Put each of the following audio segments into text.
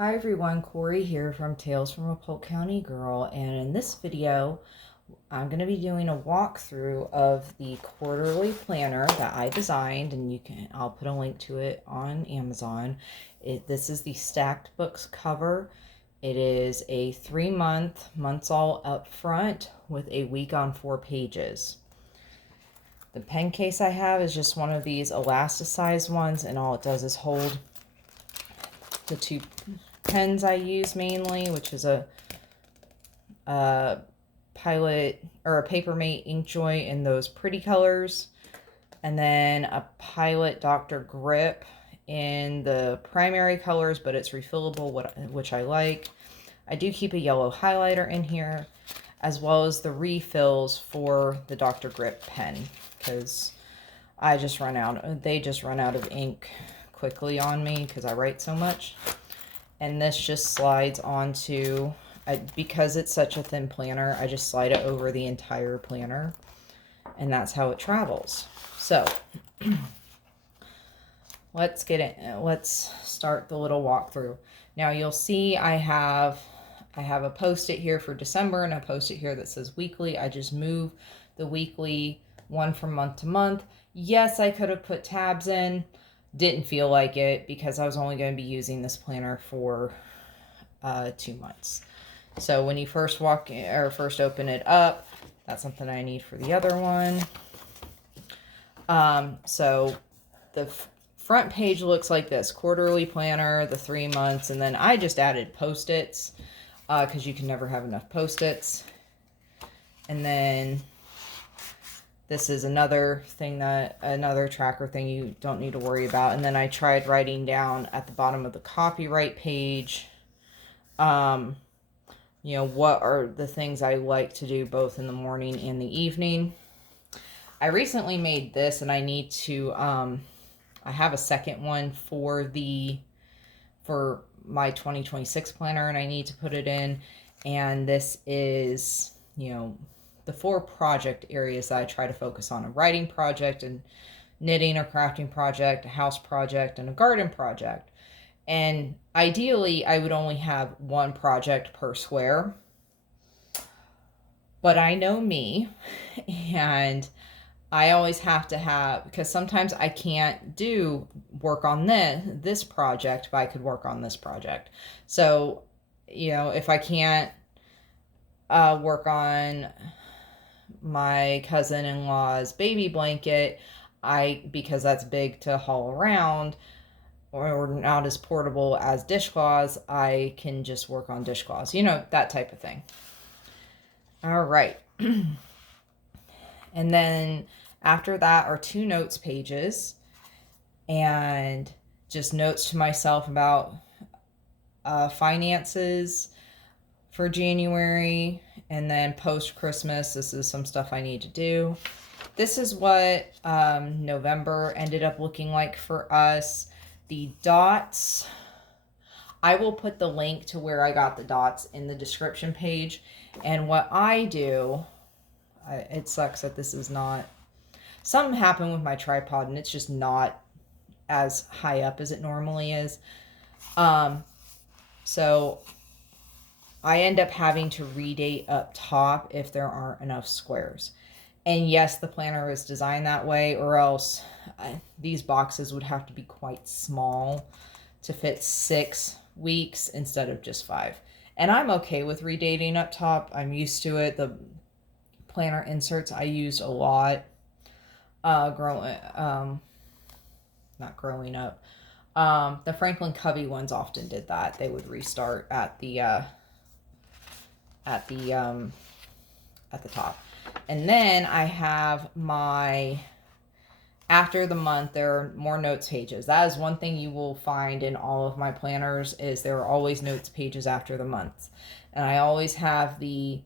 Hi everyone, Corey here from Tales from a Polk County Girl, and in this video I'm going to be doing a walkthrough of the quarterly planner that I designed, and I'll put a link to it on Amazon. This is the stacked books cover. It is a 3-month, months all up front with a week on 4 pages. The pen case I have is just one of these elasticized ones, and all it does is hold the 2 pens I use mainly, which is a Pilot or a Papermate Inkjoy in those pretty colors, and then a Pilot Dr. Grip in the primary colors, but it's refillable, which I like. I do keep a yellow highlighter in here, as well as the refills for the Dr. Grip pen, because they just run out of ink quickly on me because I write so much. And this just slides onto, because it's such a thin planner, I just slide it over the entire planner, and that's how it travels. So let's get it. Let's start the little walkthrough. Now you'll see I have a post-it here for December and a post-it here that says weekly. I just move the weekly one from month to month. Yes, I could have put tabs in. Didn't feel like it because I was only going to be using this planner for 2 months. So when you first open it up, that's something I need for the other one. So the front page looks like this: quarterly planner, the 3 months, and then I just added post-its because you can never have enough post-its. And then this is another tracker thing you don't need to worry about. And then I tried writing down at the bottom of the copyright page, what are the things I like to do both in the morning and the evening. I recently made this, and I need to, I have a second one for my 2026 planner, and I need to put it in. And this is, the 4 project areas that I try to focus on: a writing project, and knitting or crafting project, a house project, and a garden project. And ideally, I would only have 1 project per square. But I know me, and I always have to have, because sometimes I can't work on this project, but I could work on this project. So, if I can't work on my cousin-in-law's baby blanket, because that's big to haul around or not as portable as dishcloths, I can just work on dishcloths, that type of thing. All right. And then after that are 2 notes pages, and just notes to myself about finances for January. And then post-Christmas, this is some stuff I need to do. This is what November ended up looking like for us. The dots, I will put the link to where I got the dots in the description page. And what I do, it sucks that this is not, something happened with my tripod and it's just not as high up as it normally is. So I end up having to redate up top if there aren't enough squares. And yes, the planner is designed that way, or else these boxes would have to be quite small to fit 6 weeks instead of just 5. And I'm okay with redating up top. I'm used to it. The planner inserts I used a lot not growing up. The Franklin Covey ones often did that. They would restart at the top. And then I have my, after the month, there are more notes pages. That is one thing you will find in all of my planners, is there are always notes pages after the months. And I always have the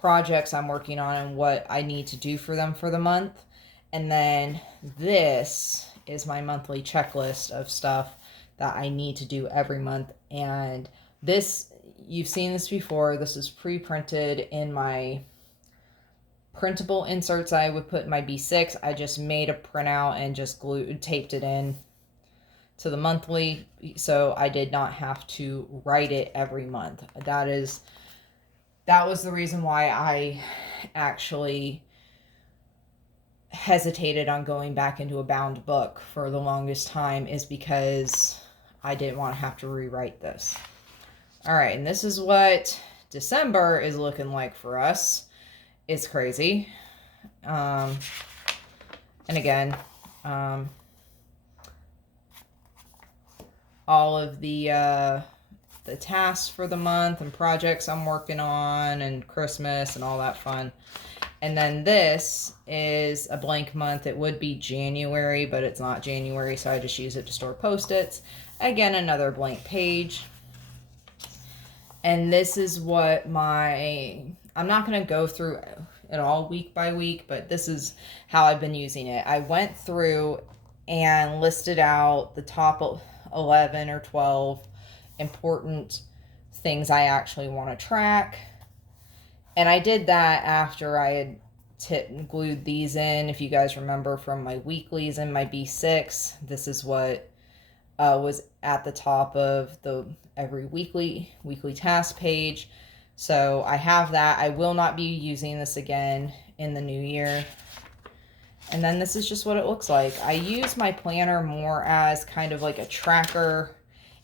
projects I'm working on and what I need to do for them for the month. And then this is my monthly checklist of stuff that I need to do every month. And this, you've seen this before. This is pre-printed in my printable inserts I would put in my B6. I just made a printout and just taped it in to the monthly, so I did not have to write it every month. That was the reason why I actually hesitated on going back into a bound book for the longest time, is because I didn't want to have to rewrite this. All right, and this is what December is looking like for us. It's crazy. And again, all of the tasks for the month and projects I'm working on and Christmas and all that fun. And then this is a blank month. It would be January, but it's not January, so I just use it to store Post-its. Again, another blank page. And this is what I'm not going to go through it all week by week, but this is how I've been using it. I went through and listed out the top 11 or 12 important things I actually want to track. And I did that after I had glued these in. If you guys remember from my weeklies in my B6, this is what was at the top of every weekly task page. So I have that. I will not be using this again in the new year. And then this is just what it looks like. I use my planner more as kind of like a tracker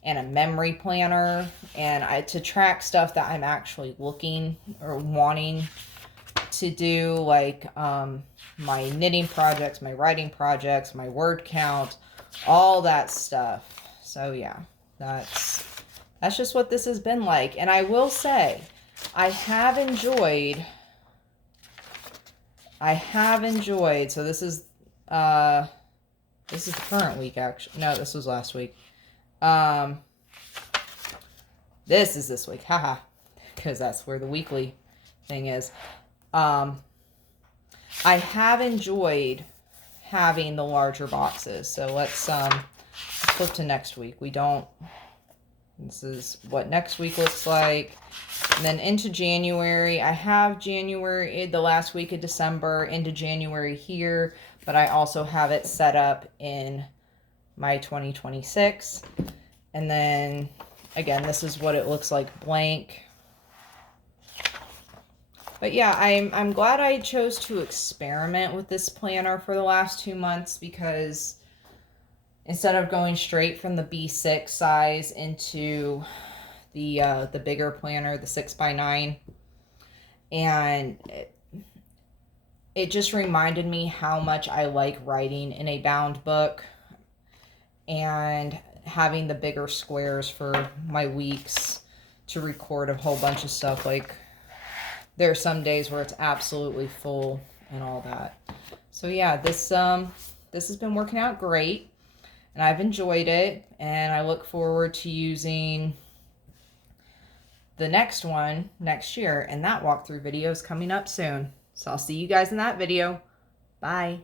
and a memory planner, and to track stuff that I'm actually looking or wanting to do, like my knitting projects, my writing projects, my word count, all that stuff. So yeah, that's just what this has been like. And I will say, I have enjoyed, so this is the current week, actually. No, this was last week. This is this week, haha, because that's where the weekly thing is. I have enjoyed having the larger boxes. So let's flip to next week. This is what next week looks like. And then into January, I have January, the last week of December, into January here, but I also have it set up in my 2026. And then again, this is what it looks like blank. But yeah, I'm glad I chose to experiment with this planner for the last 2 months, because instead of going straight from the B6 size into the bigger planner, the 6x9, and it just reminded me how much I like writing in a bound book and having the bigger squares for my weeks to record a whole bunch of stuff. Like, there are some days where it's absolutely full and all that. So yeah, this has been working out great, and I've enjoyed it, and I look forward to using the next one next year, and that walkthrough video is coming up soon. So I'll see you guys in that video. Bye.